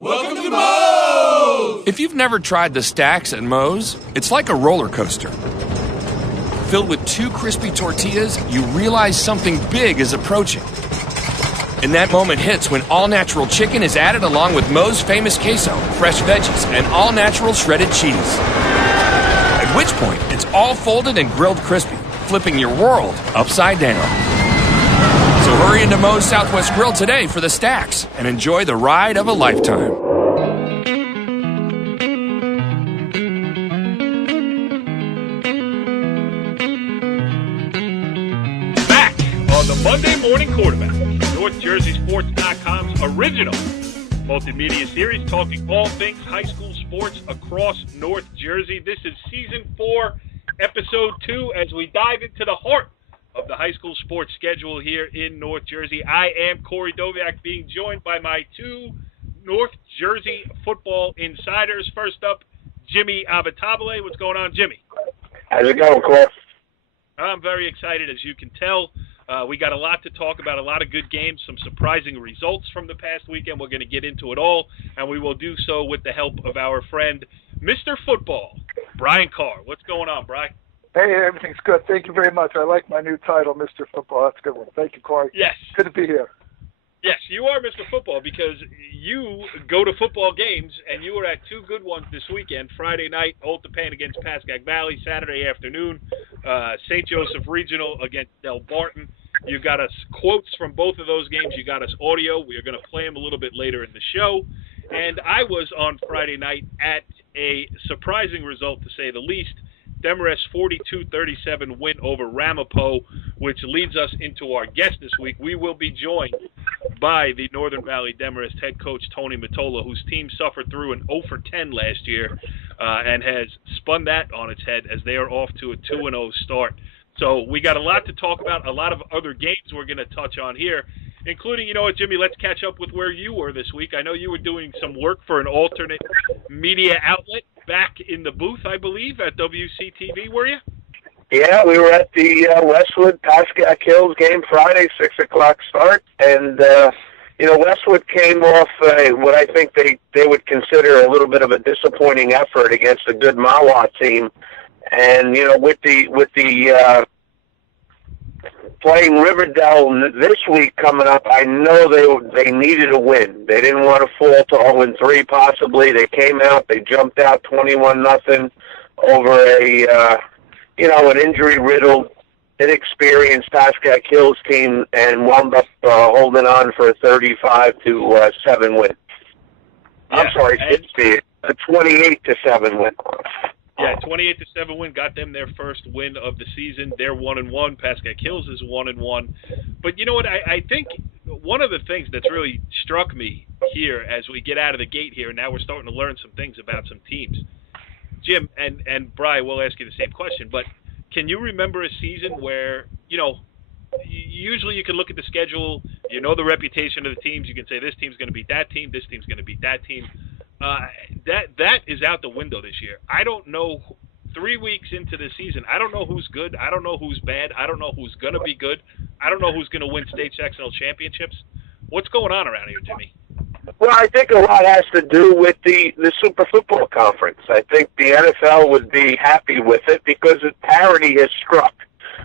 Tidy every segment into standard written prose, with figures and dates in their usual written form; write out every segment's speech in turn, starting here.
Welcome to Moe's! If you've never tried the stacks at Moe's, it's like a roller coaster. Filled with 2 crispy tortillas, you realize something big is approaching. And that moment hits when all-natural chicken is added along with Moe's famous queso, fresh veggies, and all-natural shredded cheese. At which point, it's all folded and grilled crispy, flipping your world upside down. So hurry into Moe's Southwest Grill today for the stacks and enjoy the ride of a lifetime. Back on the Monday Morning Quarterback, NorthJerseySports.com's original multimedia series talking all things high school sports across North Jersey. This is Season 4, Episode 2, as we dive into the heart of the high school sports schedule here in North Jersey. I am Corey Doviak, being joined by my 2 North Jersey football insiders. First up, Jimmy Abitabile. What's going on, Jimmy? How's it going, Corey? I'm very excited, as you can tell. We got a lot to talk about, a lot of good games, some surprising results from the past weekend. We're going to get into it all, and we will do so with the help of our friend, Mr. Football, Brian Carr. What's going on, Brian? Hey, everything's good. Thank you very much. I like my new title, Mr. Football. That's a good one. Thank you, Corey. Yes. Good to be here. Yes, you are Mr. Football because you go to football games, and you were at 2 good ones this weekend. Friday night, Old Tappan against Pascack Valley. Saturday afternoon, St. Joseph Regional against Del Barton. You got us quotes from both of those games. You got us audio. We are going to play them a little bit later in the show. And I was on Friday night at a surprising result, to say the least. Demarest 42-37 win over Ramapo, which leads us into our guest this week. We will be joined by the Northern Valley Demarest head coach, Tony Mottola, whose team suffered through an 0-for-10 last year and has spun that on its head as they are off to a 2-0 start. So we got a lot to talk about, a lot of other games we're going to touch on here, including, you know what, Jimmy, let's catch up with where you were this week. I know you were doing some work for an alternate media outlet back in the booth, I believe, at WCTV, were you? Yeah, we were at the Westwood Pascack Hills game Friday, 6 o'clock start, and Westwood came off what I think they would consider a little bit of a disappointing effort against a good Mawa team, and with the playing Riverdale this week coming up, I know they needed a win. They didn't want to fall to 0-3 possibly. They came out, they jumped out 21-0 over an injury-riddled, inexperienced Pascack Hills team, and wound up holding on for a 35-7 win. Yeah, I'm sorry, a 28-7 win. Yeah, 28-7 win got them their first win of the season. They're 1-1. Pascack Hills is 1-1. But you know what? I think one of the things that's really struck me here as we get out of the gate here, and now we're starting to learn some things about some teams. Jim and Brian, we'll ask you the same question, but can you remember a season where, usually you can look at the schedule, the reputation of the teams, you can say this team's going to beat that team, this team's going to beat that team. That is out the window this year. I don't know, 3 weeks into the season, I don't know who's good, I don't know who's bad, I don't know who's going to be good, I don't know who's going to win state sectional championships. What's going on around here, Jimmy? Well, I think a lot has to do with the Super Football Conference. I think the NFL would be happy with it because parity has struck.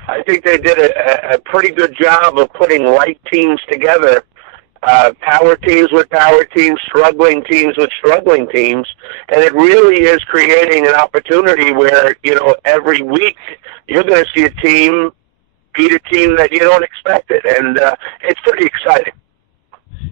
I think they did a pretty good job of putting light teams together, power teams with power teams, struggling teams with struggling teams, and it really is creating an opportunity where, every week you're going to see a team beat a team that you don't expect it, and it's pretty exciting.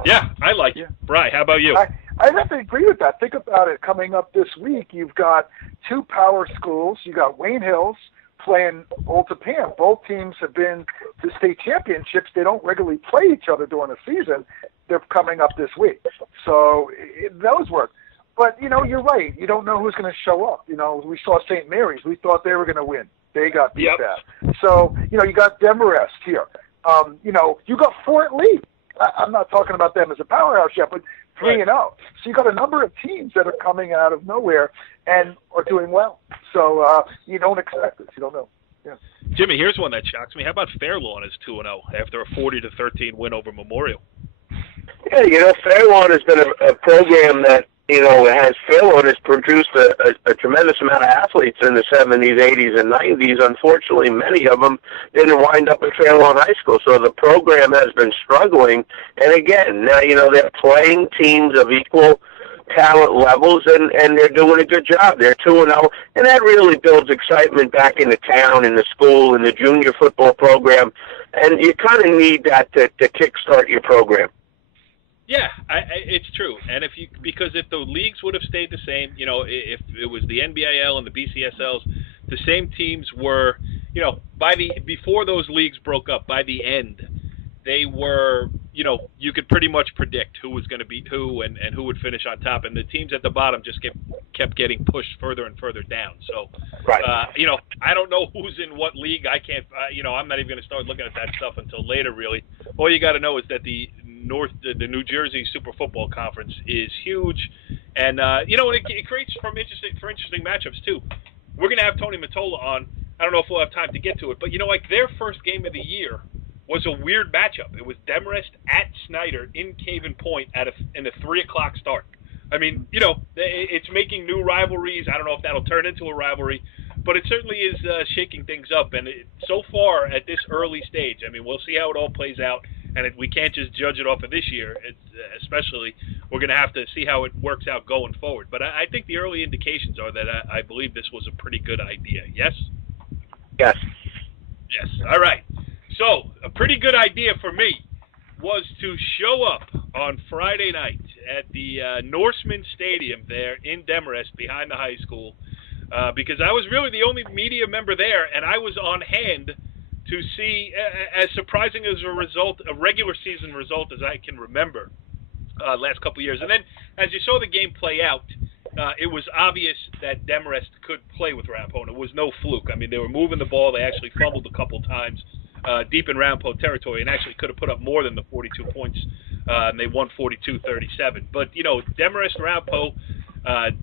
Yeah, I like it. Brian, how about you? I have to agree with that. Think about it. Coming up this week, you've got 2 power schools. You got Wayne Hills playing Old Tappan. Both teams have been to state championships. They don't regularly play each other during the season. They're coming up this week. So those work. But, you're right. You don't know who's going to show up. We saw St. Mary's. We thought they were going to win. They got beat bad. So, you got Demarest here. You got Fort Lee. I'm not talking about them as a powerhouse yet, but 3-0. So you got a number of teams that are coming out of nowhere and are doing well. So you don't expect this. You don't know. Yeah. Jimmy, here's one that shocks me. How about Fairlawn is 2-0 after a 40-13 win over Memorial? Yeah, Fairlawn has been a program that, Fairlawn has produced a tremendous amount of athletes in the 70s, 80s, and 90s. Unfortunately, many of them didn't wind up at Fairlawn High School, so the program has been struggling. And again, now, they're playing teams of equal talent levels, and they're doing a good job. They're 2-0, and that really builds excitement back in the town, in the school, in the junior football program, and you kind of need that to kickstart your program. Yeah, it's true. And because if the leagues would have stayed the same, if it was the NBIL and the BCSLs, the same teams were, before those leagues broke up, by the end, they were, you could pretty much predict who was going to beat who and who would finish on top. And the teams at the bottom just kept getting pushed further and further down. So, right. I don't know who's in what league. I can't, I'm not even going to start looking at that stuff until later, really. All you got to know is that the New Jersey Super Football Conference is huge. And, it creates for interesting matchups, too. We're going to have Tony Mottola on. I don't know if we'll have time to get to it. But, their first game of the year was a weird matchup. It was Demarest at Snyder in Caven Point in a 3 o'clock start. I mean, it's making new rivalries. I don't know if that'll turn into a rivalry, but it certainly is shaking things up. And so far at this early stage, I mean, we'll see how it all plays out. And we can't just judge it off of this year, especially. We're going to have to see how it works out going forward. But I think the early indications are that I believe this was a pretty good idea. Yes? Yes. Yes. All right. So, a pretty good idea for me was to show up on Friday night at the Norsemen Stadium there in Demarest behind the high school because I was really the only media member there, and I was on hand to see as surprising as a regular season result as I can remember last couple of years. And then as you saw the game play out, it was obvious that Demarest could play with Ramapo, and it was no fluke. I mean, they were moving the ball. They actually fumbled a couple times deep in Ramapo territory and actually could have put up more than the 42 points. And they won 42-37. But,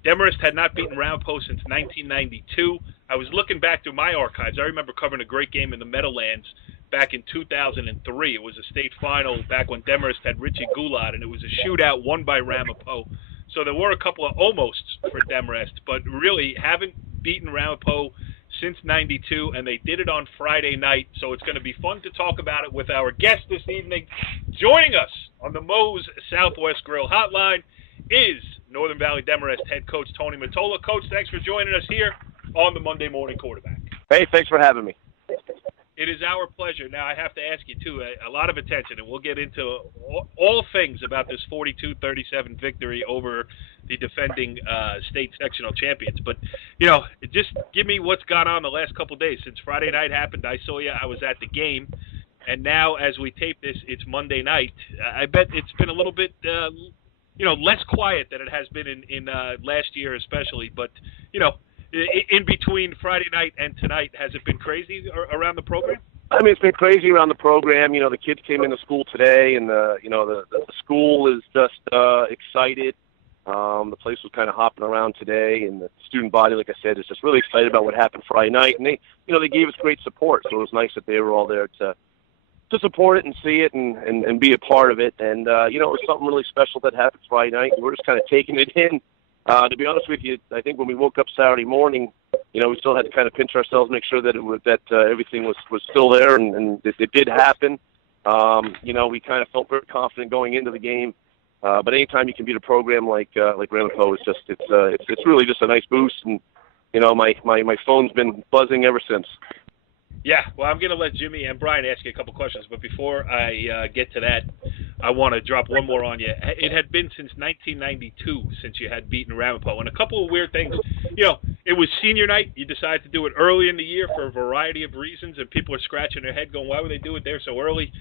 Demarest had not beaten Ramapo since 1992. I was looking back through my archives. I remember covering a great game in the Meadowlands back in 2003. It was a state final back when Demarest had Richie Goulart, and it was a shootout won by Ramapo. So there were a couple of almosts for Demarest, but really haven't beaten Ramapo since 92, and they did it on Friday night. So it's going to be fun to talk about it with our guest this evening. Joining us on the Moe's Southwest Grill Hotline is Northern Valley Demarest head coach Tony Mottola. Coach, thanks for joining us here on the Monday Morning Quarterback. Hey, thanks for having me. It is our pleasure. Now, I have to ask you, too, a lot of attention, and we'll get into all things about this 42-37 victory over the defending state sectional champions. But, just give me what's gone on the last couple of days. Since Friday night happened, I saw you. I was at the game. And now, as we tape this, it's Monday night. I bet it's been a little bit, less quiet than it has been in last year especially. But, in between Friday night and tonight, has it been crazy around the program? I mean, it's been crazy around the program. The kids came into school today, and the school is just excited. The place was kind of hopping around today, and the student body, like I said, is just really excited about what happened Friday night. And they gave us great support, so it was nice that they were all there to support it and see it and be a part of it. And it was something really special that happened Friday night, and we're just kind of taking it in. To be honest with you, I think when we woke up Saturday morning, we still had to kind of pinch ourselves, make sure that everything was still there, and it did happen. We kind of felt very confident going into the game. But anytime you can beat a program like Ramapo, it's really just a nice boost, and my phone's been buzzing ever since. Yeah, well, I'm going to let Jimmy and Brian ask you a couple questions, but before I get to that, I want to drop one more on you. It had been since 1992 since you had beaten Ramapo, and a couple of weird things. It was senior night. You decided to do it early in the year for a variety of reasons, and people are scratching their head going, why would they do it there so early?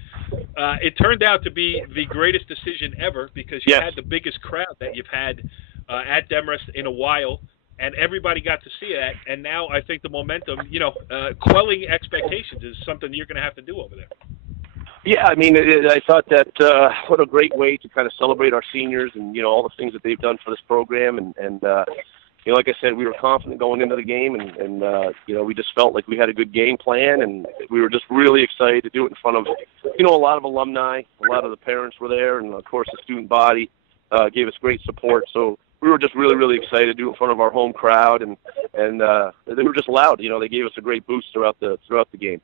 It turned out to be the greatest decision ever because you had the biggest crowd that you've had at Demarest in a while. And everybody got to see that, and now I think the momentum, quelling expectations is something you're going to have to do over there. Yeah, I mean, I thought that what a great way to kind of celebrate our seniors and, all the things that they've done for this program. And like I said, we were confident going into the game, and we just felt like we had a good game plan, and we were just really excited to do it in front of, a lot of alumni. A lot of the parents were there, and, of course, the student body gave us great support. So we were just really, really excited to do it in front of our home crowd, and they were just loud. They gave us a great boost throughout the game.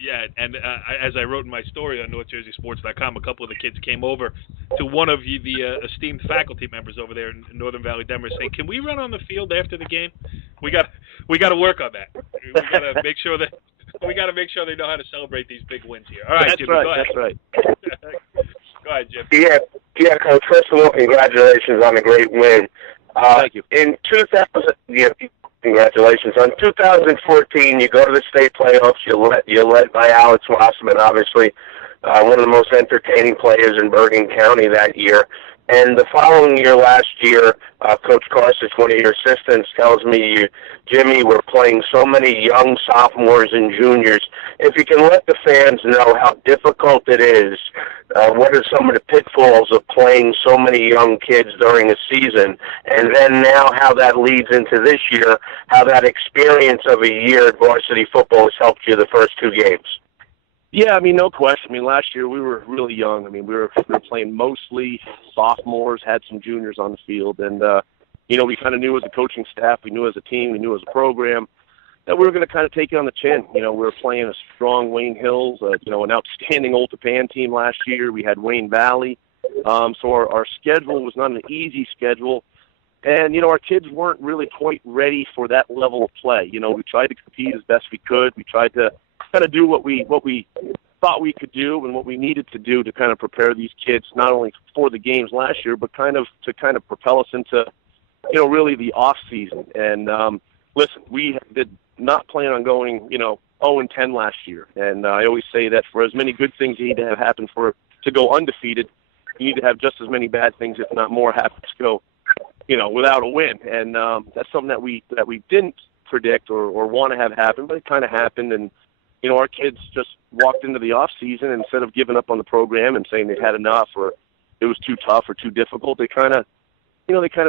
Yeah, and as I wrote in my story on NorthJerseySports.com, a couple of the kids came over to one of the esteemed faculty members over there in Northern Valley Demarest, saying, "Can we run on the field after the game? We got to work on that. We got to make sure they know how to celebrate these big wins here." All right, that's Jimmy, right. go ahead. That's right. Go ahead, Jim. Yeah, Coach. First of all, congratulations on a great win. Thank you. In 2000, congratulations. On 2014, you go to the state playoffs. You're led by Alex Norsemen, obviously one of the most entertaining players in Bergen County that year. And the following year, last year, Coach Carstens, one of your assistants, tells me, Jimmy, we're playing so many young sophomores and juniors. If you can let the fans know how difficult it is, what are some of the pitfalls of playing so many young kids during a season, and then now how that leads into this year, how that experience of a year at varsity football has helped you the first two games. Yeah, no question. Last year we were really young. We were playing mostly sophomores, had some juniors on the field, and we kind of knew as a coaching staff, we knew as a team, we knew as a program that we were going to kind of take it on the chin. We were playing a strong Wayne Hills, an outstanding Old Tappan team last year. We had Wayne Valley, so our schedule was not an easy schedule, and our kids weren't really quite ready for that level of play. We tried to compete as best we could. We tried to kind of do what we thought we could do and what we needed to do to kind of prepare these kids not only for the games last year, but to propel us into, really the off season. And listen, we did not plan on going, 0-10 last year. And I always say that for as many good things you need to have happen to go undefeated, you need to have just as many bad things, if not more, happen to go, without a win. And that's something that we didn't predict or want to have happen, but it kind of happened. And our kids just walked into the off season, and instead of giving up on the program and saying they'd had enough or it was too tough or too difficult, they kind of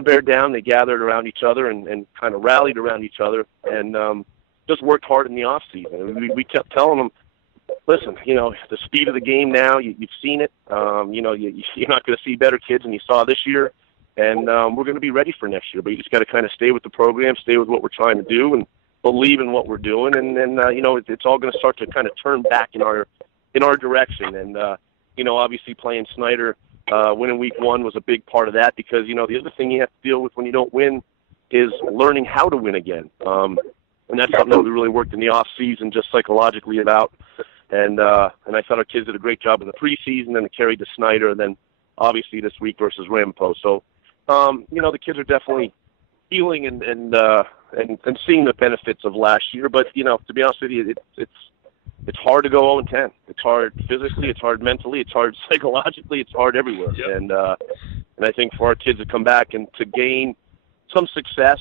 bared down. They gathered around each other and kind of rallied around each other and just worked hard in the off season. We kept telling them, listen, the speed of the game now, you've seen it. You're not going to see better kids than you saw this year, and we're going to be ready for next year. But you just got to kind of stay with the program, stay with what we're trying to do, and believe in what we're doing, and it's all going to start to kind of turn back in our direction. And obviously playing Snyder, winning week 1 was a big part of that, because the other thing you have to deal with when you don't win is learning how to win again. And that's something that we really worked in the off season, just psychologically about. And I thought our kids did a great job in the preseason, and it carried to Snyder, and then obviously this week versus Ramapo. So the kids are definitely feeling and seeing the benefits of last year. But, to be honest with you, it's hard to go 0-10. It's hard physically, it's hard mentally, it's hard psychologically, it's hard everywhere. Yep. And I think for our kids to come back and to gain some success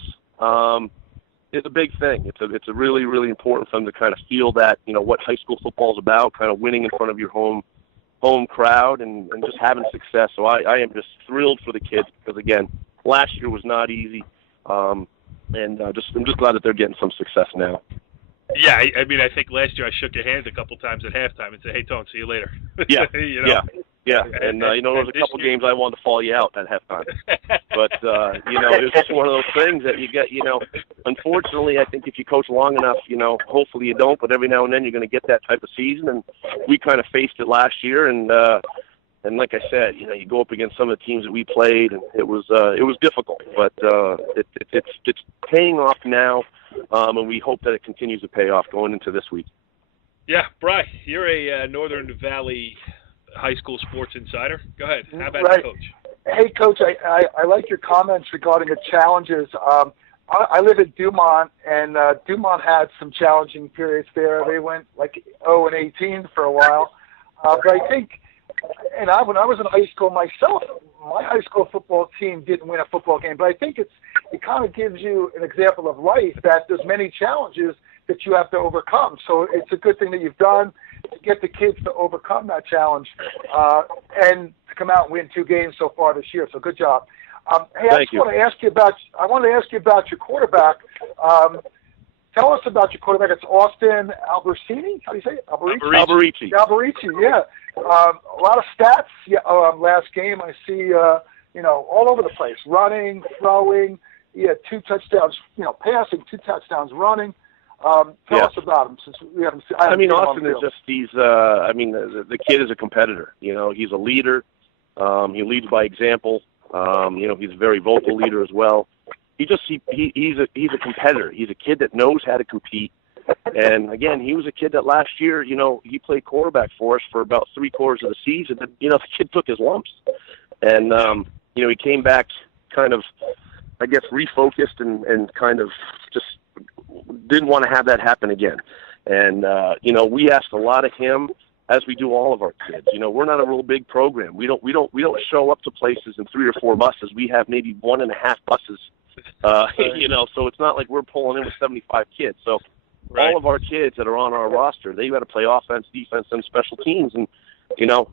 is a big thing. It's a really, really important for them to kind of feel that, what high school football is about, kind of winning in front of your home crowd and just having success. So I am just thrilled for the kids, because, again, last year was not easy. I'm just glad that they're getting some success now. Yeah, I think last year I shook your hand a couple times at halftime and said, "Hey, Tone, see you later." Yeah, yeah. And there was a couple games I wanted to fall you out at halftime, but it was just one of those things that you get. Unfortunately, I think if you coach long enough, hopefully you don't, but every now and then you're going to get that type of season, and we kind of faced it last year, and like I said, you go up against some of the teams that we played, and it was difficult, but it's paying off now, and we hope that it continues to pay off going into this week. Yeah, Bri, you're a Northern Valley high school sports insider. Go ahead. How about you, Coach? Hey, Coach, I like your comments regarding the challenges. I live in Dumont, and Dumont had some challenging periods there. They went like 0-18 for a while, but I think. And when I was in high school myself, my high school football team didn't win a football game. But I think it kind of gives you an example of life, that there's many challenges that you have to overcome. So it's a good thing that you've done to get the kids to overcome that challenge and to come out and win 2 games so far this year. So good job. Hey, I want to ask you about your quarterback. Tell us about your quarterback. It's Austin Albertini. How do you say it? Alberici. Alberici, yeah. A lot of stats. Yeah, last game I see, all over the place. Running, throwing. He had 2 touchdowns, passing, 2 touchdowns running. Tell us about him since we haven't seen. Austin is just the kid is a competitor. He's a leader. He leads by example. He's a very vocal leader as well. He's a competitor. He's a kid that knows how to compete. And again, he was a kid that last year, he played quarterback for us for about 3/4 of the season. And, the kid took his lumps. And, he came back kind of, I guess, refocused and kind of just didn't want to have that happen again. And, we asked a lot of him, as we do all of our kids. We're not a real big program. We don't show up to places in 3 or 4 buses. We have maybe 1.5 buses. So it's not like we're pulling in with 75 kids. So all of our kids that are on our roster, they got to play offense, defense, and special teams. And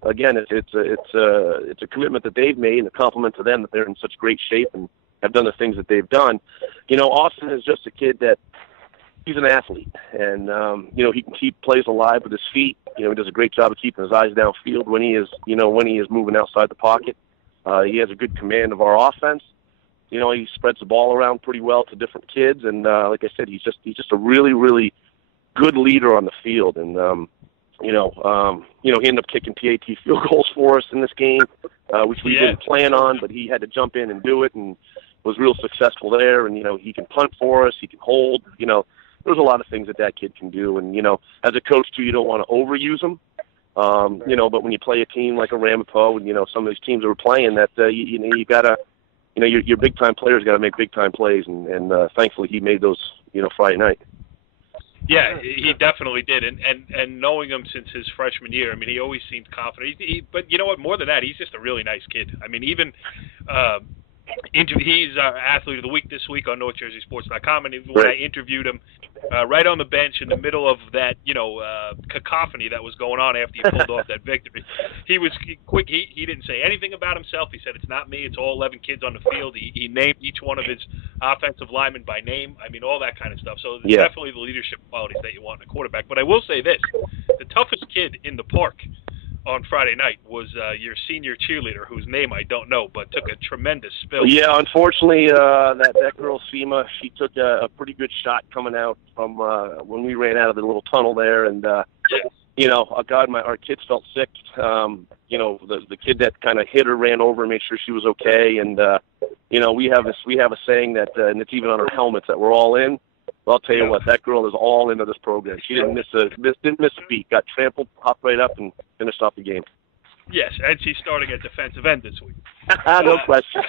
again, it's a commitment that they've made, and a compliment to them that they're in such great shape and have done the things that they've done. Austin is just a kid that he's an athlete, and he plays alive with his feet. He does a great job of keeping his eyes downfield when he is moving outside the pocket. He has a good command of our offense. He spreads the ball around pretty well to different kids, and like I said, he's just a really, really good leader on the field. And he ended up kicking PAT field goals for us in this game, which we didn't plan on, but he had to jump in and do it, and was real successful there. And he can punt for us, he can hold. There's a lot of things that kid can do, and as a coach too, you don't want to overuse him. But when you play a team like a Ramapo, and some of these teams that we're playing, that you gotta. Your big-time players got to make big-time plays, and thankfully he made those, Friday night. Yeah, he definitely did, and knowing him since his freshman year, he always seemed confident. But you know what? More than that, he's just a really nice kid. Even he's our athlete of the week this week on NorthJerseySports.com, and when I interviewed him right on the bench in the middle of that, cacophony that was going on after he pulled off that victory, he was quick. He didn't say anything about himself. He said, "It's not me. It's all 11 kids on the field." He named each one of his offensive linemen by name. All that kind of stuff. So definitely the leadership qualities that you want in a quarterback. But I will say this: the toughest kid in the park on Friday night was your senior cheerleader, whose name I don't know, but took a tremendous spill. Yeah, unfortunately, that girl, Seema, she took a pretty good shot coming out from when we ran out of the little tunnel there. And, our kids felt sick. The kid that kind of hit her ran over and made sure she was okay. And, we have a saying that, and it's even on our helmets, that we're all in. Well, I'll tell you what, that girl is all into this program. She didn't miss a beat. Got trampled, hopped right up, and finished off the game. Yes, and she's starting at defensive end this week. No question.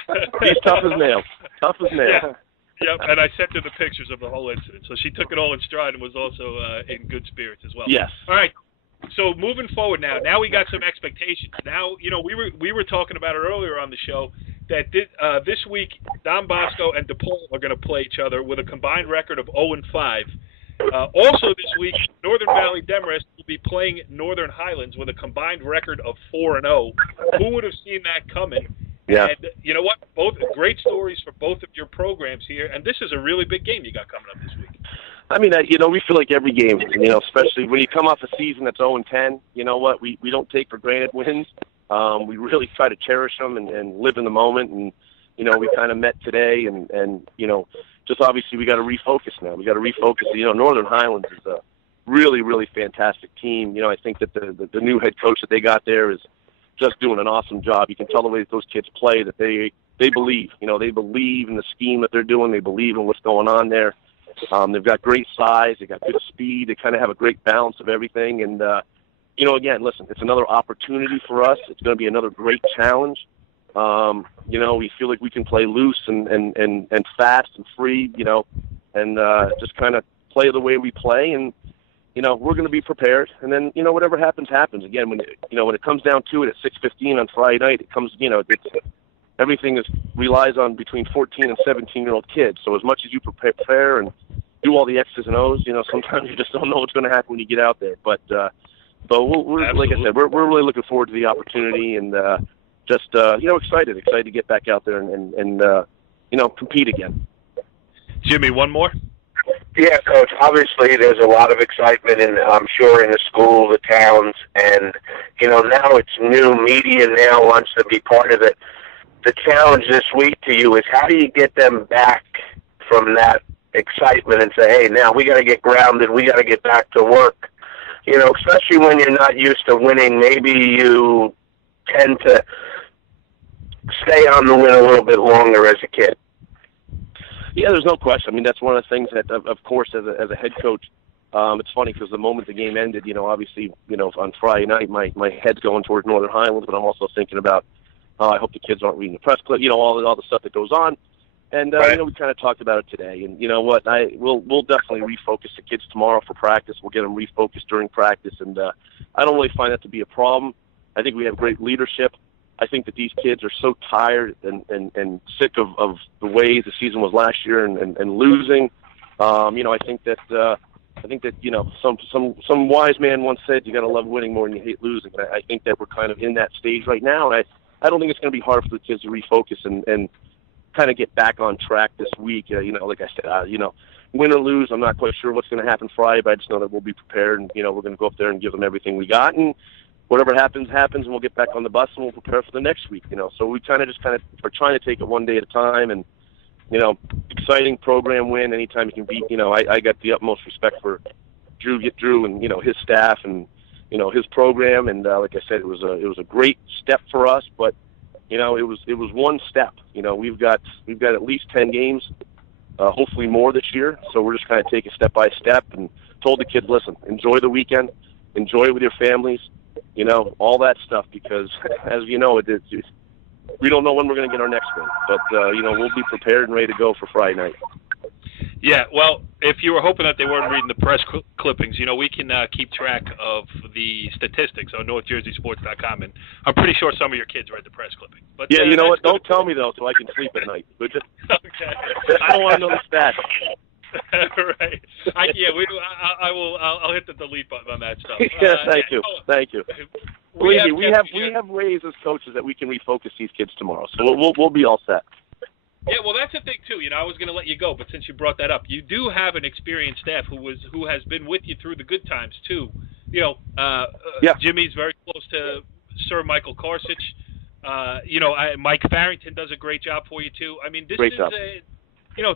She's tough as nails. Tough as nails. Yeah. Yep, and I sent her the pictures of the whole incident, so she took it all in stride and was also in good spirits as well. Yes. All right. So moving forward now we got some expectations. Now, we were talking about it earlier on the show that this week Don Bosco and DePaul are going to play each other with a combined record of 0-5. Also this week, Northern Valley Demarest will be playing Northern Highlands with a combined record of 4-0. Who would have seen that coming? Yeah. And you know what? Both great stories for both of your programs here, and this is a really big game you got coming up this week. We feel like every game, especially when you come off a season that's 0-10, you know what? We don't take for granted wins. We really try to cherish them and live in the moment. And, we kind of met today and just obviously we got to refocus now. We got to refocus. Northern Highlands is a really, really fantastic team. I think that the new head coach that they got there is just doing an awesome job. You can tell the way that those kids play that they believe. They believe in the scheme that they're doing. They believe in what's going on there. They've got great size. They got good speed. They kind of have a great balance of everything. And, again, listen, it's another opportunity for us. It's going to be another great challenge. We feel like we can play loose and fast and free, and just kind of play the way we play. And, we're going to be prepared. And then, whatever happens, happens. Again, when it comes down to it at 6:15 on Friday night, it comes, everything relies on between 14 and 17-year-old kids. So as much as you prepare and do all the X's and O's, sometimes you just don't know what's going to happen when you get out there. But we're like I said, we're really looking forward to the opportunity, and just excited to get back out there and compete again. Jimmy, one more. Yeah, Coach. Obviously, there's a lot of excitement, I'm sure, in the school, the towns, and now it's new. Media now wants to be part of it. The challenge this week to you is how do you get them back from that excitement and say, hey, now we got to get grounded, we got to get back to work. Especially when you're not used to winning, maybe you tend to stay on the win a little bit longer as a kid. Yeah, there's no question. I mean, that's one of the things that, of course, as a head coach, it's funny because the moment the game ended, obviously, on Friday night, my head's going towards Northern Highlands, but I'm also thinking about, I hope the kids aren't reading the press clip, all the stuff that goes on. And, right. We kind of talked about it today. And you know what? We'll definitely refocus the kids tomorrow for practice. We'll get them refocused during practice. And I don't really find that to be a problem. I think we have great leadership. I think that these kids are so tired and sick of the way the season was last year and losing. I think that some wise man once said you got to love winning more than you hate losing. And I think that we're kind of in that stage right now. And I don't think it's going to be hard for the kids to refocus and kind of get back on track this week. Like I said, win or lose, I'm not quite sure what's going to happen Friday, but I just know that we'll be prepared and, we're going to go up there and give them everything we got. And whatever happens, and we'll get back on the bus and we'll prepare for the next week, So we kind of are trying to take it one day at a time and, exciting program win anytime you can beat, I got the utmost respect for Drew and, his staff and, his program. And like I said, it was a great step for us, but, it was one step. We've got at least 10 games, hopefully more this year. So we're just kind of taking step by step and told the kids, listen, enjoy the weekend, enjoy it with your families, all that stuff, because as you know, we don't know when we're going to get our next win, but we'll be prepared and ready to go for Friday night. Yeah, well, if you were hoping that they weren't reading the press clippings, we can keep track of the statistics on NorthJerseySports.com, and I'm pretty sure some of your kids read the press clippings. But yeah, you know what? Don't tell me though, so I can sleep at night. Would you? Okay. I don't want to know the stats. Right. I'll hit the delete button on that stuff. Yeah, thank you. We have ways as coaches that we can refocus these kids tomorrow, so we'll be all set. Yeah, well, that's the thing too. I was going to let you go, but since you brought that up, you do have an experienced staff who has been with you through the good times too. Jimmy's very close to Sir Michael Karsich. Mike Farrington does a great job for you too. I mean, this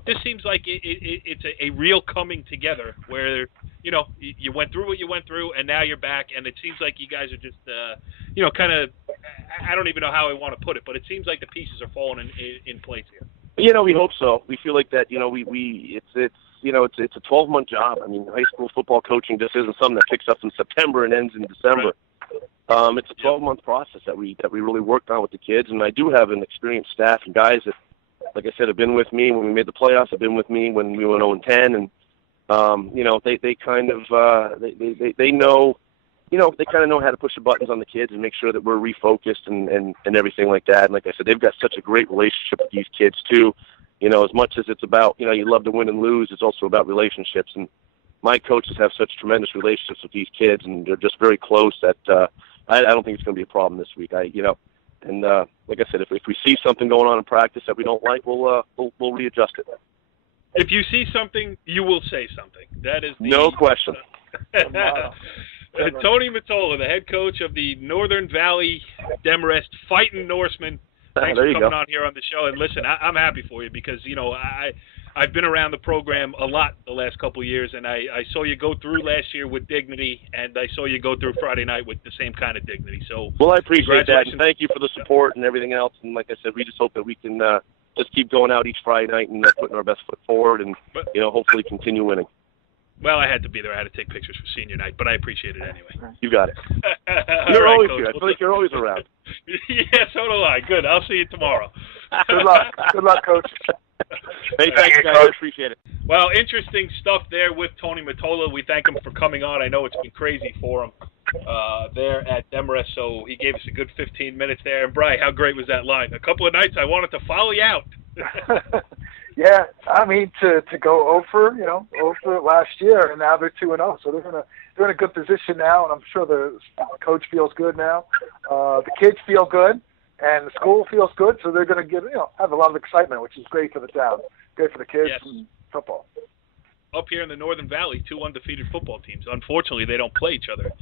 this seems like it's a real coming together where you went through what you went through, and now you're back, and it seems like you guys are just kind of, I don't even know how I want to put it, but it seems like the pieces are falling in place here. We hope so. We feel like that. It's a 12-month job. I mean, high school football coaching just isn't something that picks up in September and ends in December. Right. It's a 12-month process that we really worked on with the kids, and I do have an experienced staff and guys that, like I said, have been with me when we made the playoffs. Have been with me when we went 0-10, and they kind of they know. They kind of know how to push the buttons on the kids and make sure that we're refocused and everything like that. And like I said, they've got such a great relationship with these kids too. As much as it's about, you love to win and lose, it's also about relationships. And my coaches have such tremendous relationships with these kids, and they're just very close that I don't think it's going to be a problem this week. And like I said, if we see something going on in practice that we don't like, we'll readjust it. If you see something, you will say something. That is no question. Tony Mottola, the head coach of the Northern Valley Demarest Fighting Norsemen. Thanks for coming on here on the show. And listen, I'm happy for you because, I've been around the program a lot the last couple of years, and I saw you go through last year with dignity, and I saw you go through Friday night with the same kind of dignity. So, well, I appreciate that, and thank you for the support and everything else. And like I said, we just hope that we can just keep going out each Friday night and putting our best foot forward and, hopefully continue winning. Well, I had to be there. I had to take pictures for senior night, but I appreciate it anyway. You got it. You're always here. I feel like you're always around. Yeah, so do I. Good. I'll see you tomorrow. Good luck. Good luck, Coach. Hey, thanks, guys. I appreciate it. Well, interesting stuff there with Tony Mottola. We thank him for coming on. I know it's been crazy for him there at Demarest, so he gave us a good 15 minutes there. And, Bri, how great was that line? A couple of nights I wanted to follow you out. Yeah, I mean to go over last year, and now they're 2-0, so they're in a good position now, and I'm sure the coach feels good now. The kids feel good, and the school feels good, so they're going to have a lot of excitement, which is great for the town, great for the kids and football. Up here in the Northern Valley, 2 undefeated football teams. Unfortunately, they don't play each other.